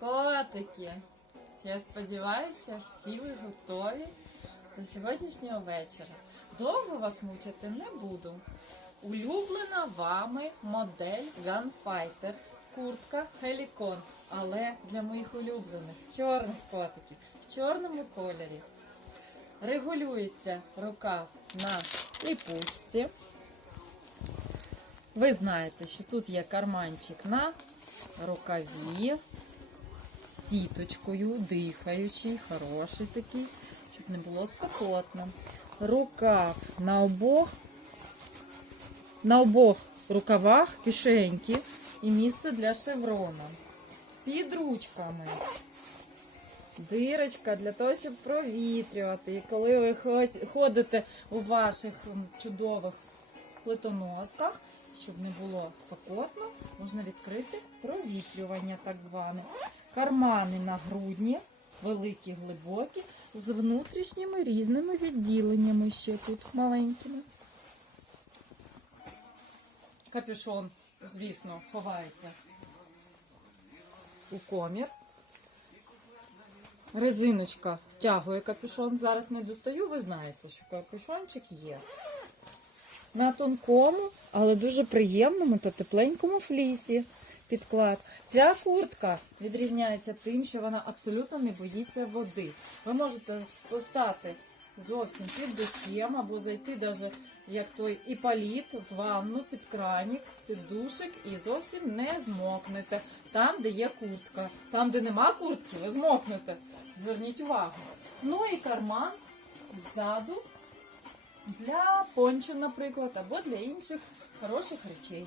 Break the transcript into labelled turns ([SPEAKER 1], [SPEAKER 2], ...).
[SPEAKER 1] Котики, я сподіваюся, всі ви готові до сьогоднішнього вечора. Довго вас мучити не буду. Улюблена вами модель Gunfighter, куртка Helicon, але для моїх улюблених чорних котиків в чорному кольорі. Регулюється рукав на ліпучці. Ви знаєте, що тут є карманчик на рукаві сіточкою, дихаючий, хороший такий, щоб не було спекотно. Рукав на обох, на обох рукавах кишеньки і місце для шеврона. Під ручками. Дирочка для того, щоб провітрювати. І коли ви ходите у ваших чудових плитоносках, щоб не було спекотно, можна відкрити провітрювання, так зване. Кармани на грудні, великі, глибокі, з внутрішніми різними відділеннями ще тут маленькими. Капюшон, звісно, ховається у комір. Резиночка стягує капюшон. Зараз не достаю, ви знаєте, що капюшончик є. На тонкому, але дуже приємному та тепленькому флісі підклад. Ця куртка відрізняється тим, що вона абсолютно не боїться води. Ви можете постати зовсім під дощем або зайти навіть як той іпаліт в ванну під кранік, під душик і зовсім не змокнете. Там, де є куртка. Там, де нема куртки, ви змокнете. Зверніть увагу. Ну і карман ззаду для пончо, наприклад, або для інших хороших речей.